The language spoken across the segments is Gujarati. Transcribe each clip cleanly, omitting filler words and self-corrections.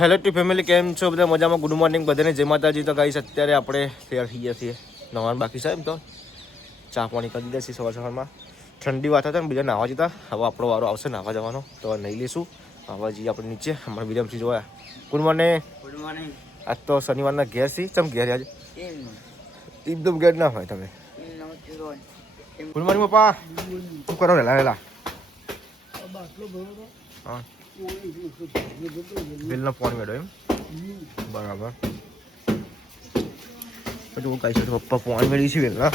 હેલો ટુ ફેમિલી, કેમ છો બધા? મજામાં? ગુડ મોર્નિંગ બધાને, જય માતાજી. તો ગાઈસ અત્યારે આપણે તૈયાર થઈ ગયા છીએ, નવાનું બાકી છે એમ તો ચા પાણી કરી દીધા છીએ સવારમાં. ઠંડી વાત હતા ને બીજા નાહવા જતા, હવે આપણો વારો આવશે નાહવા જવાનો, તો નહીં લઈશું. હવે જઈએ આપણે નીચે, અમારા વિરમથી જોયા. Good morning. Good morning. આજ તો શનિવારના ઘેર સી ચમ ઘેર આજે એકદમ ઘેર ના હોય તમે. ગુડ મોર્નિંગ પપ્પા. શું કરો વહેલા? હા, બિલનો ફોન મેળો એમ બરાબર. બધું કઈ છે પપ્પા ફોન મેળવી છે વેલા.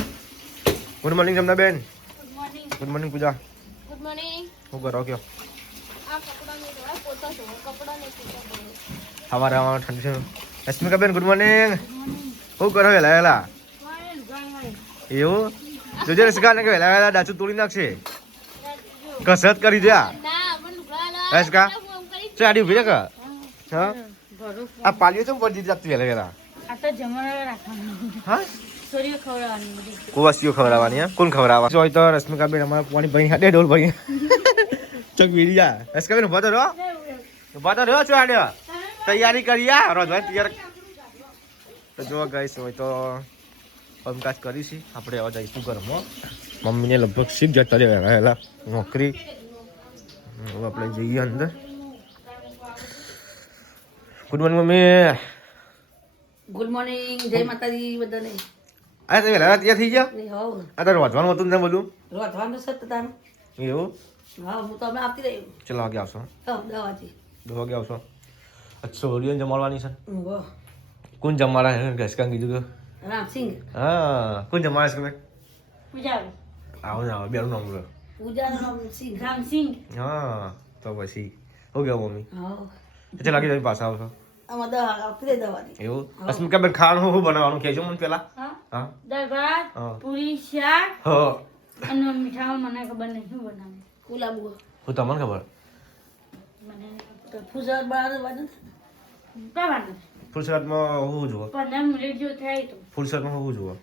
Good morning Jamna ben. Good morning Pooja. Good morning. શું કરો કયો? આ કપડા ને થોડા પોતા છો, કપડા ને પોતા કરો. સવારે ઠંડી છે. રશ્મિકા બેન ગુડ મોર્નિંગ. શું કરો વહેલા? એવું જોજે રશ્મિકા ને કે વહેલા ડાચું તોડી નાખશે. કસરત કરી દે ના પણ લુગડા રશ્મિકા ચાડી ઉભી રે. હા, ભરો આ પાલીઓ તો પર દીધી જાતી વહેલા. આ તો જમણવા રાખવાનું. હા, સોરીઓ ખવડાવવાની બધી. કુવાસીઓ ખવડાવવાની. હે કોણ ખવડાવવા જોઈ તો? રશ્મિકા બેન અમારે પાણી ભરી હાડે ઢોલ ભરી ચક વીડી જા. રશ્મિકા બેન ઉભા તો રહ્યો ચાડ્યો. તૈયારી કરી આ રોજવા તૈયાર. તો જો ગઈશ હોય તો કામકાજ કરીશી આપણે. હવે જઈશું ઘરમાં. મમ્મીને લગભગ શીખ જતા રહેલા નોકરી. હવે આપણે જઈએ અંદર. Good morning mummy. Good morning, જય માતાજી બધાને. આ તમે વહેલા તૈયાર થઈ ગયા? હોવ આ તારે વાંચવાનું હતું ને બધું રોધવાનું સત તારું. એવું? હા, હું તો અમે આપતી રહી. ચલો વાગે આવશો. હા, 10 વાગે. 2 વાગે આવશો. અચ્છા, ઓરિયન જમાડવાની છે. વાહ, કોણ જમાડા છે? ઘસકા કીધું તો. રામસિંહ હા, કોણ જમાડે છે? પૂજા આવો ને આવો બેરું નામ લો. પૂજા રામસિંહ. રામસિંહ. હા, તો પછી હો ગયા મમ્મી. હા, ચાલ લાગી તમે પાછા આવશો. આમાં 10 આપતી રહી 10 વાગે. એવું? અસ્મિકા બેન ખાવાનું શું બનાવવાનું કહેજો મને પેલા. હા, હા દાળ ભાત, હા. પૂરી, શાક હા, અને મીઠામાં મને ખબર નહીં શું બનાવું. ગુલાબુ હું તમને ખબર. મને તો પૂજા બહાર વાગે. કહેવાનું ફૂલ શર્ટમાં શું જુઓ? 15 મિનિટ જેવું થાય તો ફૂલ શર્ટમાં શું જુઓ?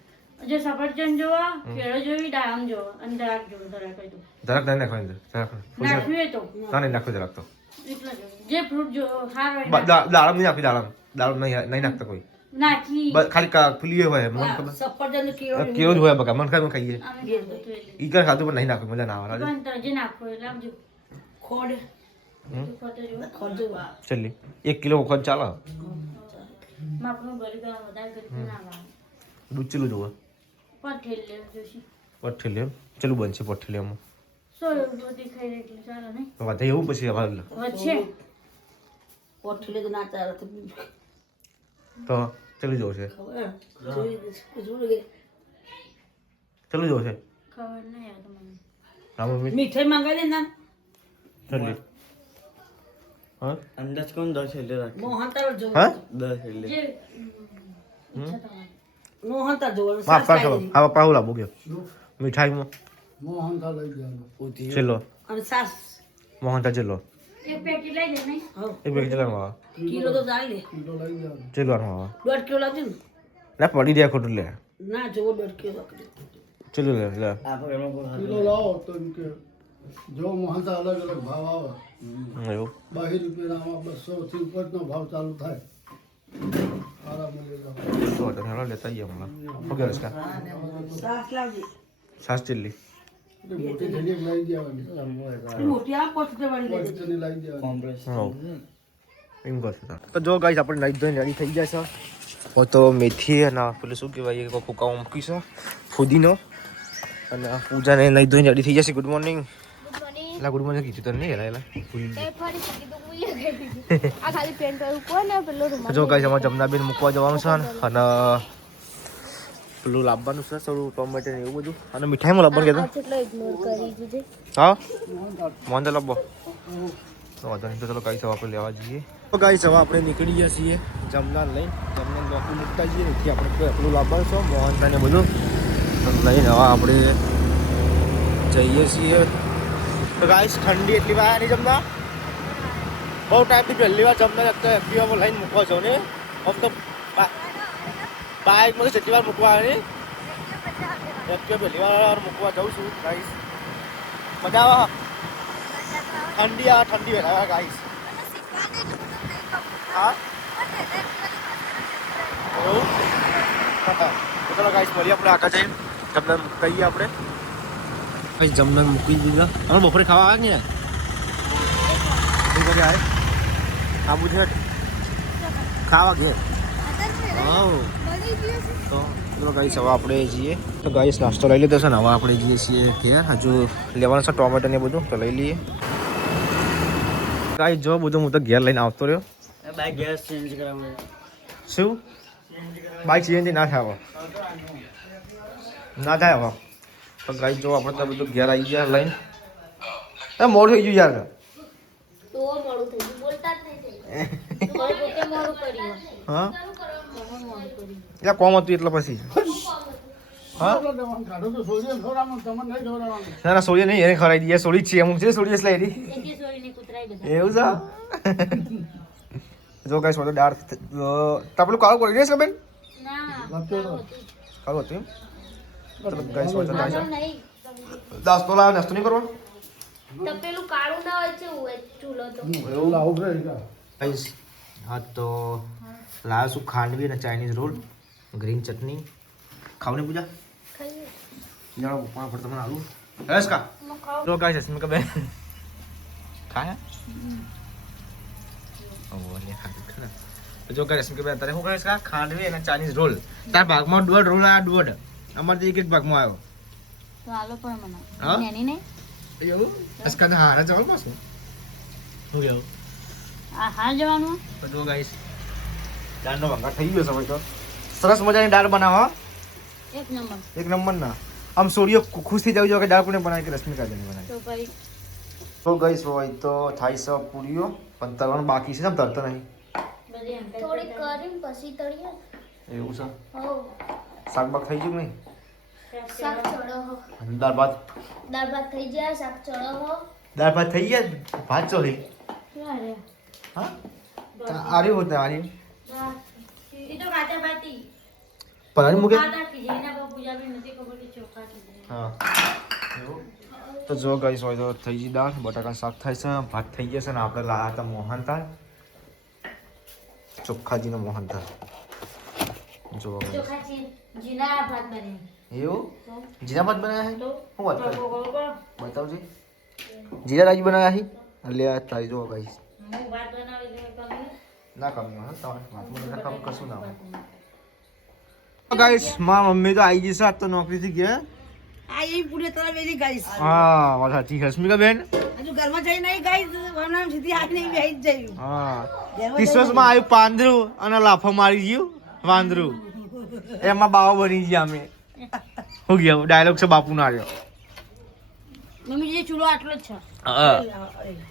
જો સફરજન જોવા, કેળો જોવી, દાડમ જોવા અને દ્રાક્ષ જોવા. દરેક કઈ તો જરાક નહીં નાખવાની અંદર. જરાક ફૂલ શર્ટ નાખ્યું હોય તો ના નહીં નાખો જરાક તો. એટલા જોવે. જે ફ્રૂટ જો હાર હોય દાડમ નહીં નાખી. દાડમ નહીં નાખતા કોઈ. નાખી ખાલી ફૂલી હોય મને ખબર. સફરજન કેળો કેવું જ હોય બકા મને ખબર ખાઈએ. અમે ખાધું હતું એટલે. ઈ કર ખાધું પણ નહીં નાખું મજા ના આવે. પણ તો જે નાખો એટલે આપજો. ખોડ ફોટો જો ખોડ જોવા. ચાલી 1 કિલો વખત ચાલે. માપનું ભરી દો, વધારે કરી ના લાવે. દૂધ ચેલું જોવે? પઠેલ લેવું જોઈશે. પઠેલી ચેલું બનશે પઠેલીમાં? 100 રોટી ખાઈ રહી એટલે ચાલે નહીં. વધે એવું પછી હવે વચ્ચે પોઠલે તો ના ચાલે તો તો ચેલું જોશે? ખબર જોઈ ગઈ. ચેલું જોશે? ખબર નહીં યાર તમને. રામ મમ્મી મીઠાઈ મંગાવી દે ના. ચલી. હા અંદાજ કોણ 10 એટલે રાખે? મોહન તાર જો. હા 10 એટલે જે ઈચ્છા તમારી. મોહન તાર જો. પપ્પા ખબર. હા પપ્પા હું લાવું ગયો મીઠાઈમાં ચેલો અને સાસ મોહનતા ચેલો એક પેકેટ લઈ લે નહીં. હા, એક બે ચેલાનું આવે કિલો તો જાય લે. ચેલવાનું આવે 1.5 કિલો લાવજે ને. ના પડી દે ખોટું લે. ના જોવો 1.5 કિલો લાવજે. ચેલું લે લે. આપણે એમાં કોઈ કિલો લાવો તો એમ કે જો મોહનતા અલગ અલગ ભાવ આવે. એવું 22 રૂપિયાના 200 થી ઉપરનો ભાવ ચાલુ થાય. સારા મળે જાવ. તો તમે હેલો લેતા આવીએ હમણાં. ઓકે રસ્કા સાસ લાવજે. સાસ ચેલી એટલે મોટી થેલી લઈ જવાની. મોટી આ પોઠલે વાળી લઈ જજે. પોલીસની લઈ જવાની. કોમ્પ્રેસ હા એમ કરશે તો જો ગાઈસ આપણે નાઈ ધોઈને રેડી થઈ ગયા છે. હવે તો મેથી અને પેલું શું કહેવાય ફૂકાવો મૂકી છે ફુદીનો અને પૂજાને નાઈ ધોઈને રેડી થઈ જશે. Good morning. Good morning. એલા ગુડ મોર્નિંગ કીધું તને નહીં એલા ભૂલી એ ફરી શકી તો હું એ ગઈ. આ ખાલી પેન્ટ પર ઉકો ને પેલો રૂમાલ. જો ગાઈસ અમારે જમનાબેન મૂકવા જવાનું છે અને પેલું લાવવાનું છે થોડું ટોમેટો ને એવું બધું અને મીઠાઈમાં લાવવાનું કહેતો. કેટલો ઇગ્નોર કરી દીધે. હા મોહન લાવો તો વાંધો નહીં. તો ચલો ગાઈસ હવે આપણે લેવા જઈએ. તો ગાઈસ હવે આપણે નીકળી ગયા છીએ જમનાર લઈને. જમનાર નોકરી મૂકતા જઈએ એથી આપણે પેલું લાવવાનું છે મોહનતા ને બધું લઈને હવે આપણે જઈએ છીએ. તો ગાઈસ ઠંડી એટલી વાર નહીં જમના બહુ ટાઈમથી પહેલી વાર જમનાર અત્યારે એક્ટિવામાં લઈને મૂકવા છો ને. આમ તો બાઇકમાં જેટલી વાર મૂકવા આવે ને એક્ટિવા પહેલી વાર મૂકવા જાઉં છું ગાઈસ. મજા આવે ઠંડી આ ઠંડી વેલા ગાઈસ. હા એવું ચલો ગાઈસ મળીએ આપણે આગળ જઈએ જમનાન કહીએ આપણે ગાઈસ જમનાન મૂકી દીધા અમે બપોરે ખાવા આવે ને યાર આવે આબુ છે ખાવા ઘેર હા તો ચલો ગાઈસ હવે આપણે જઈએ તો ગાઈસ નાસ્તો લઈ લીધો છે ને હવે આપણે જઈએ છીએ ઘેર હજુ લેવાનું છે ટોમેટો ને બધું તો લઈ લઈએ ગાઈસ જો બધું હું તો ઘેર લઈને આવતો રહ્યો બાઈક ગેસ ચેન્જ કરાવવું શું બાઈક સીએનજી ના થાય ના થાય હવે તો ગાઈસ જો આપણે તો બધું ઘેર આવી ગયા લઈને એ મોડું થઈ ગયું યાર તો મોડું થઈ ગયું બોલતા જ નહીં પોતે મોડું કર્યું હા એટલે કોમ હતું એટલે પછી હા કાઢો તો સોડિયમ ખવડાવવાનું તમને નહીં ખવડાવવાનું ના ના સોળી નહીં એને ખવડાવી દઈએ સોળી જ છે અમુક છે સોળી જ લઈ રહી એકી સોરીને કૂતરાઈ બધા એવું છે જો ગાઈસ મને દાળ તાપલું કાળું કરી દેશ કે બેન ના કાળું હતું એમ ચલો ગાઈસ મને દાળ છે નહીં 10 તો લાવ નાસ્તો નહીં કરવાનો તપેલું કાળું ના હોય છે હોય ચૂલો તો એવું લાવું છે ગાઈસ હા તો લાવ શું ખાંડવી અને ચાઇનીઝ રોલ ગ્રીન ચટણી ખાવ ને પૂજા જાણો પપ્પા પર તમને આલુ હસ કા જો ગાઈસ હસમી કે બેન ખાયા ઓ લે ખાધું જો ગાઈસ હસમી કે બેન તારે હું કહીશ કા ખાંડવી અને ચાઇનીઝ રોલ તાર ભાગમાં દોઢ રોલ આ દોઢ અમાર તો એક જ ભાગમાં આવ્યો તો આલો પણ મને હા? નેની ને એવું હસકા ને હારા જવાબ પાછું હું ગયો આ હાલ જવાનું તો જો ગાઈસ દાળનો વઘાર થઈ ગયો છે ભાઈ તો સરસ મજાની દાળ બનાવો એક નંબર એક નંબર ના આમ સોડિયો ખુશ થઈ જાવ કે દાળ કોને બનાવી કે રશ્મિકા જને બનાવી તો પછી તો ગઈસ હોય તો થાય છે પૂરીઓ પણ તળવાનું બાકી છે ને તળતો નહીં બધી એમ થોડી કરીને પછી તળીએ એવું છે હો શાક બાક થઈ ગયું કે નહીં શાક ચડો હો અને દાળ ભાત થઈ જાય શાક ચડો હો દાળ ભાત થઈ ગયા ભાત ચોલી ક્યારે હા આર્યું હોત ને આર્યું એ તો કાચા બાતી પલાળી મૂકે કાચા કીધી એના પર પૂજા બી નથી ખબર કે ચોખા કીધી હા એવું તો જો ગઈસ હોય તો થઈ ગઈ દાળ બટાકાનું શાક થાય છે ભાત થઈ ગયા છે ને આપણે લાયા હતા મોહનથાળ ચોખ્ખાજીનો મોહનથાળ જો guys. ચોખા છે જીના ભાત બને એવું જીરા ભાત બનાવ્યા છે તો હું વાત કરું હું બતાવજે જીરા રાઈસ બનાવ્યા છે એટલે આ તારી જો ગાઈસ ભાત બનાવી દે કમી ના કમી હા તમારે ભાતમાં ના કશું ના હોય ગાઈસ માં મમ્મી તો આવી ગઈ છે આજ તો નોકરીથી ગયા આ એ પૂરે તરફ વેલી ગાઈસ હા વાત સાચી હસ્મિકા બેન હજુ ઘરમાં જઈ નહીં ગાઈસ વનામ સીધી આવી નહીં બેહી જ જઈ હા ક્રિસમસમાં આવ્યું પાંદરું અને લાફો મારી ગયું વાંદરું એમાં બાવો બની ગયા અમે હું ગયા ડાયલોગ છે બાપુ ના આવ્યો મમ્મી જે ચૂલો આટલો જ છે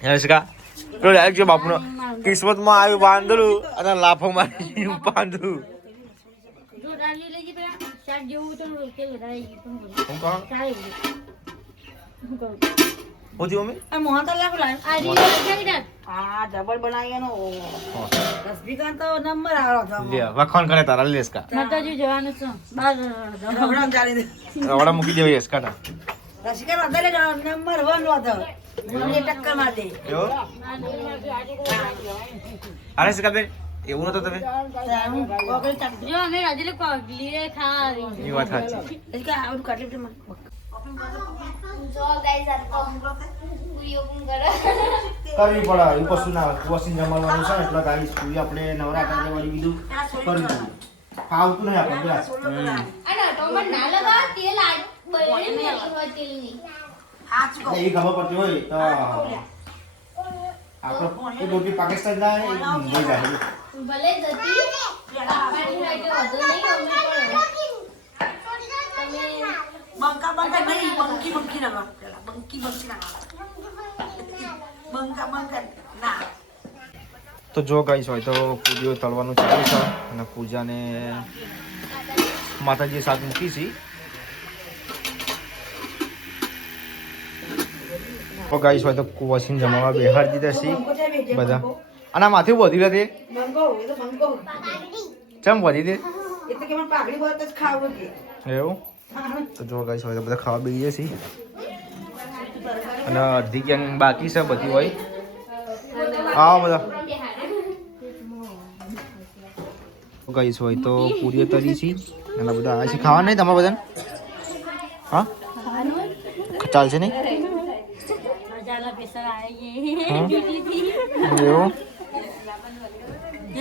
હર્ષકા પેલો ડાયરેક્ટ છે બાપુનો કિસ્મતમાં આવ્યું વાંદરું અને લાફો મારી ગયું પાંદરું જો ડાલી લઈ ગઈ પેલા શાક જેવું તો તેલ વધારે ગઈ પણ હું કહું ચાલે હું કહું હું થયું મમ્મી આ મોહન તો લાગ લાય આ રીત કરી દે આ ડબલ બનાવી એનો રસભીકાંત તો નંબર આવો હતો લે વખાણ કરે તારા લેસ કા માતાજી જવાનું છે બાર રબડા ચાલી દે રવડા મૂકી દેવી યસ કાટા રસિકા વધારે નંબર 1 હતો મને ટક્કર માર દે એવો અરે સિકા બેન એવું નતો તમે ઓગળી ચાલી જો અમે રાજલે કોગલી ખાવી એ વાત સાચી રસિકા આવડું કાટલી છે મને જો ગાઈસ આ તો પૂરીઓ પણ કરે કરવી પડે એવું કશું ના વોશિંગ જમાડવાનું છે એટલે ગાઈસ પૂરી આપણે નવરાત્રી વાળી બીજું કરી દીધું ખાવતું નહીં આપણે બસ અને ટોમર ના લગાવ તેલ આ બળી મેલી હોય તેલની એટલે એ ખબર પડતી હોય તો આપણે એ રોટી પાકિસ્તાન જાય એ મુંબઈ જાય ભલે જતી આપણી હોય તો વધુ નહીં ગમે પડે તમે બંકા નહીં બંકી ના પેલા બંકી ના બંકા ના તો જો ગાઈસ હોય તો પૂરીઓ તળવાનું ચાલુ છે અને પૂજાને માતાજી શાક મૂકી છે તો ગાઈસ હોય તો વોશિંગ જમાવા બેહાડી દીધા છે બધા અને આ માથે વધી રહે બંકો એ તો બંકો ચમ વધી દે એટલે કે મને પાઘડી બોલ તો ખાવું કે એવું તો જો ગાઈસ હોય તો બધા ખાવા બેસીએ છીએ અને અડધી ગેંગ બાકી છે બધી હોય આવો બધા ગાઈસ હોય તો પૂરી તરી છે અને બધા આ છે ખાવા નહીં તમારે બધાને હા ચાલશે નહીં મજાલા પેસર આવે હા? છે એવું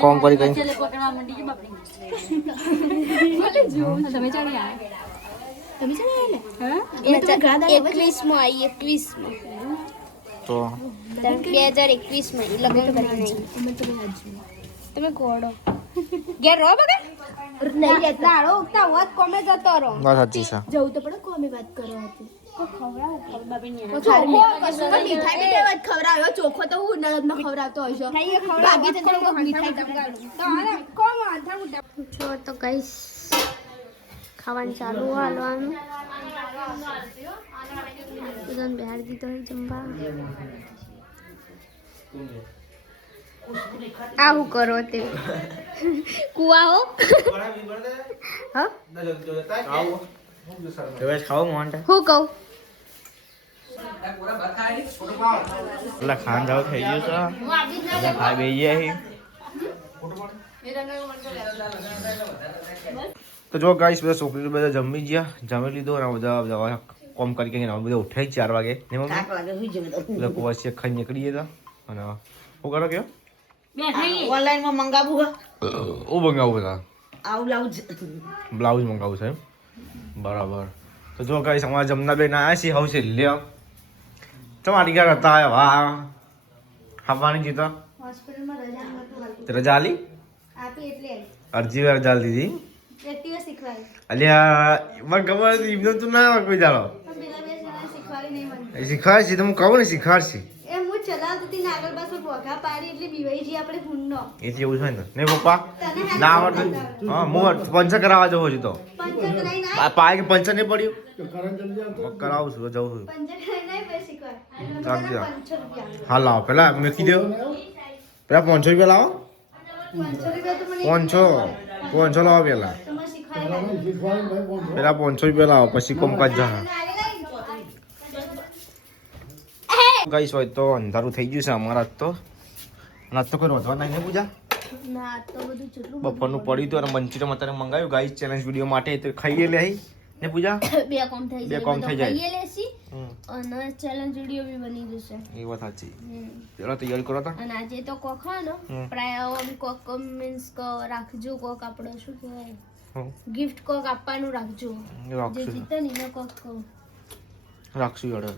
કોમ કરી કઈ ચલે પકડવા માંડી છે બાપડી તો 2021 માં લગ્ન કરી તમે કોડો ઘેર રહો બગા નહીં લેતા દાડો ઉગતા હોત કોમે જતો રહો વાત સાચી છે જવું તો પડે કોમે વાત કરો હતી બાપી ને ચોખ્ખો તો હું નળદમાં ખવડાવતો હોય છે ભાભી તો મીઠાઈ તો ગાઈસ ખાવાનું ચાલુ હાલવાનું બધાને બહાર દીધો હોય જમવા આવું કરો તે કુવા હો હા ખાવ મોહન હું કહું પેલા ખાન જાવ થઈ ગયું છે બધા ખાઈ બેસી ગયા તો જો ગાઈસ બધા છોકરીઓ બધા જમી ગયા જમી લીધું અને બધા દવા કોમ કરી કે બધા ઉઠાઈ 4 વાગે ને મમ્મી બધા કુવાસી ખાઈ નીકળી ગયા અને શું કરો કયો બેઠાઈ ઓનલાઈન માં મંગાવું ઓ મંગાવું બધા આવું બ્લાઉઝ બ્લાઉઝ મંગાવું છે એમ? બરાબર તો જો ગાઈસ અમારા જમના બેન આવ્યા છે હવે છે લ્યો તમારી ઘર હતા વાહ ખાવાની જીતો હોસ્પિટલમાં રજા નહોતું રજા આલી આપી એટલે અરજી વાર રજા લીધી એક્ટિવા શીખવાય અલ્યા મને ખબર હતી એમને તું ના આવે કોઈ દાડો પણ પેલા બે જણા શીખવાડી નહીં મને એ શીખવાડ છે તો હું કહું ને શીખવાડ છે એ હું ચલાવતી હતી ને આગળ પાછળ ભોગા પાડી એટલે બીવાઈજી આપણે હુંનો એથી એવું છે ને નહીં પપ્પા તને ના આવડતું હા હું પંચર કરાવવા જવું છું તો પંચર કરાઈ ના પાય કે પંચર નહીં પડ્યું તો કરંટ ચલી જાવ તો કરાવું છું જવું છું પંચર કરાઈ ના પછી શીખવાય ચાલતી રાખ. 500 રૂપિયા હા લાવો પેલા મૂકી દો પેલા 500 રૂપિયા લાવો 500 રૂપિયા તો મને 500 લાવો પેલા તો મને શીખવાડી શીખવાડી ભાઈ કોણ પેલા 500 રૂપિયા લાવો પછી કોમકાજ જા ગાઈસ હોય તો અંધારું થઈ ગયું છે અમારા તો ના તો કોઈ રોધવા નહીં ને પૂજા ના તો બધું કેટલું બપોરનું પડ્યું હતું અને મંચુરિયન અત્યારે મંગાવ્યું ગાઈસ ચેલેન્જ વિડીયો માટે તો ખાઈએ લે ને પૂજા બે કોમ થઈ બે જાય કોમ થઈ જાય. ખાઈએ લેસી અને ચેલેન્જ વિડિયો બી બની જશે એ વાત સાચી ચલો તૈયારી કરો તા અને આજે તો કોક હોય ને પ્રાય કોક મીન્સ કો રાખજો કોક આપણે શું કહેવાય ગિફ્ટ કોક આપવાનું રાખજો જે રાખશું જીતે ને એને કોક રાખશું યાર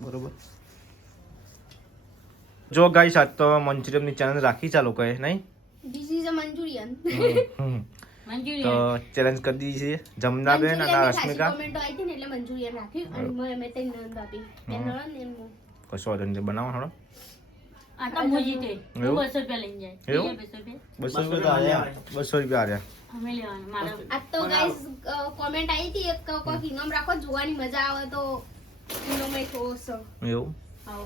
બરોબર જો ગાઈસ આજ તો મંચુરિયનની ચેલેન્જ રાખી ચાલુ કહે નહીં ધીસ ઇઝ અ મંચુરિયન તો મંજૂરી ચેલેન્જ કરી દીધી છે જમના બેન અને રશ્મિકા કોમેન્ટો આવી હતી ને એટલે મંચુરિયન રાખ્યું અને મેં તઈ નંદ આપી બે નળન ને હું કશો વાંધો નહીં બનાવો થોડો આટા મોજી તે એવું? 200 રૂપિયા લઈને જાય એવું? 200 200 રૂપિયા રૂપિયા આર્યા 200 રૂપિયા આર્યા અમે લેવાના મારા આ તો ગાઈસ કોમેન્ટ આવી હતી એક કોક ઇનામ રાખો જોવાની મજા આવે તો ઇનામ એ થોડો એવું આવો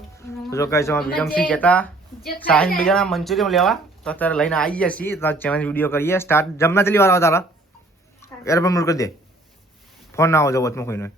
તો જો ગાઈસ અમારા વિડીયો થી કહેતા જે સાહીન બીજાના મંચુરિયન લેવા તો અત્યારે લઈને આવી ગયા છીએ તો ચેલેન્જ વિડીયો કરીએ સ્ટાર્ટ જમના ચલી વાર તારા યાર પણ મૂળ કરી દે ફોન ના આવો જવો કોઈને